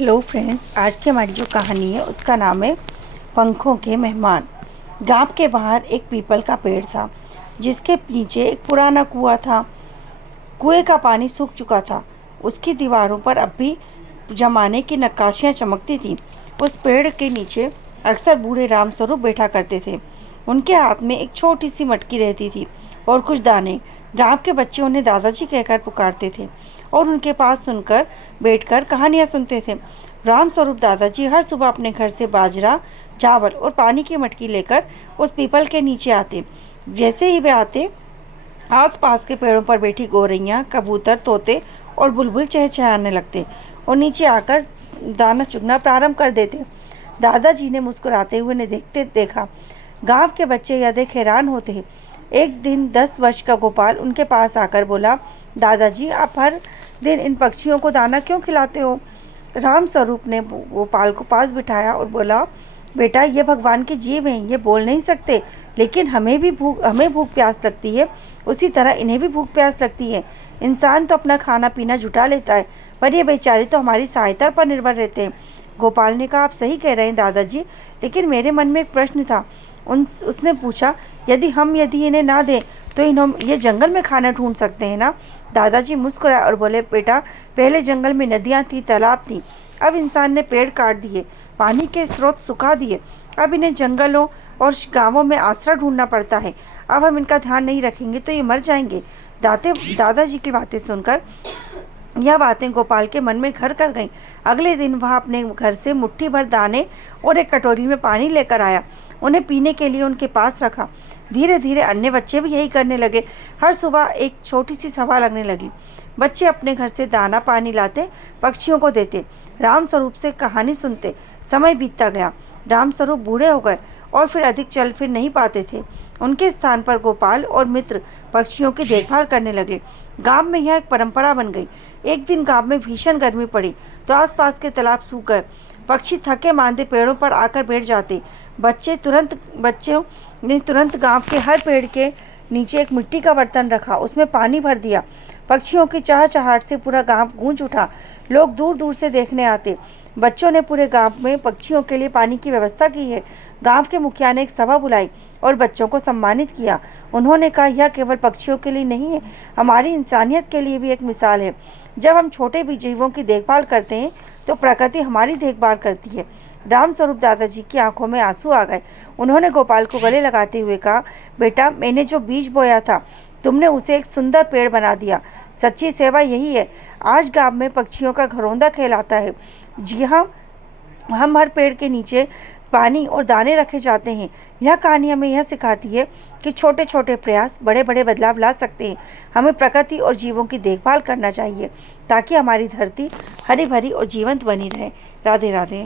Hello friends, आज की हमारी जो कहानी है उसका नाम है पंखों के मेहमान। गांव के बाहर एक पीपल का पेड़ था जिसके नीचे एक पुराना कुआं था। कुएं का पानी सूख चुका था। उसकी दीवारों पर अब भी जमाने की नक्काशियाँ चमकती थीं। उस पेड़ के नीचे अक्सर बूढ़े रामस्वरूप बैठा करते थे। उनके हाथ में एक छोटी सी मटकी रहती थी और कुछ दाने। गांव के बच्चे उन्हें दादाजी कहकर पुकारते थे और उनके पास सुनकर बैठकर कहानियाँ सुनते थे। रामस्वरूप दादाजी हर सुबह अपने घर से बाजरा, चावल और पानी की मटकी लेकर उस पीपल के नीचे आते। जैसे ही वे आते, आसपास के पेड़ों पर बैठी गौरैया, कबूतर, तोते और बुलबुल चहचहाने लगते और नीचे आकर दाना चुगना प्रारंभ कर देते। दादाजी ने मुस्कुराते हुए उन्हें देखा। गांव के बच्चे यह देख हैरान होते हैं। एक दिन 10 वर्ष का गोपाल उनके पास आकर बोला, दादाजी, आप हर दिन इन पक्षियों को दाना क्यों खिलाते हो? रामस्वरूप ने गोपाल को पास बिठाया और बोला, बेटा, ये भगवान के जीव हैं, ये बोल नहीं सकते, लेकिन हमें भूख प्यास लगती है, उसी तरह इन्हें भी भूख प्यास लगती है। इंसान तो अपना खाना पीना जुटा लेता है, पर ये बेचारे तो हमारी सहायता पर निर्भर रहते हैं। गोपाल ने कहा, आप सही कह रहे हैं दादाजी, लेकिन मेरे मन में एक प्रश्न था। उसने पूछा, यदि इन्हें ना दें तो ये जंगल में खाना ढूंढ सकते हैं ना? दादाजी मुस्कुराए और बोले, बेटा, पहले जंगल में नदियाँ थी, तालाब थी, अब इंसान ने पेड़ काट दिए, पानी के स्रोत सुखा दिए, अब इन्हें जंगलों और गांवों में आश्रय ढूंढना पड़ता है। अब हम इनका ध्यान नहीं रखेंगे तो ये मर जाएंगे। दादाजी की बातें सुनकर यह बातें गोपाल के मन में घर कर गईं। अगले दिन वह अपने घर से मुट्ठी भर दाने और एक कटोरी में पानी लेकर आया। उन्हें पीने के लिए उनके पास रखा। धीरे धीरे अन्य बच्चे भी यही करने लगे। हर सुबह एक छोटी सी सभा लगने लगी। बच्चे अपने घर से दाना पानी लाते, पक्षियों को देते, रामस्वरूप से कहानी सुनते। समय बीतता गया। रामस्वरूप बूढ़े हो गए और फिर अधिक चल फिर नहीं पाते थे। उनके स्थान पर गोपाल और मित्र पक्षियों की देखभाल करने लगे। गांव में यह एक परंपरा बन गई। एक दिन गांव में भीषण गर्मी पड़ी तो आसपास के तालाब सूख गए। पक्षी थके मांदे पेड़ों पर आकर बैठ जाते। बच्चों ने तुरंत गांव के हर पेड़ के नीचे एक मिट्टी का बर्तन रखा, उसमें पानी भर दिया। पक्षियों की चहचहाहट से पूरा गांव गूंज उठा। लोग दूर दूर से देखने आते। बच्चों ने पूरे गांव में पक्षियों के लिए पानी की व्यवस्था की है। गांव के मुखिया ने एक सभा बुलाई और बच्चों को सम्मानित किया। उन्होंने कहा, यह केवल पक्षियों के लिए नहीं है, हमारी इंसानियत के लिए भी एक मिसाल है। जब हम छोटे भी जीवों की देखभाल करते हैं तो प्रकृति हमारी देखभाल करती है। रामस्वरूप दादाजी की आंखों में आंसू आ गए। उन्होंने गोपाल को गले लगाते हुए कहा, बेटा, मैंने जो बीज बोया था, तुमने उसे एक सुंदर पेड़ बना दिया। सच्ची सेवा यही है। आज गांव में पक्षियों का घरौंदा कहलाता है। जी हाँ, हम हर पेड़ के नीचे पानी और दाने रखे जाते हैं। यह कहानी हमें यह सिखाती है कि छोटे छोटे प्रयास बड़े बड़े बदलाव ला सकते हैं। हमें प्रकृति और जीवों की देखभाल करना चाहिए ताकि हमारी धरती हरी भरी और जीवंत बनी रहे। राधे राधे।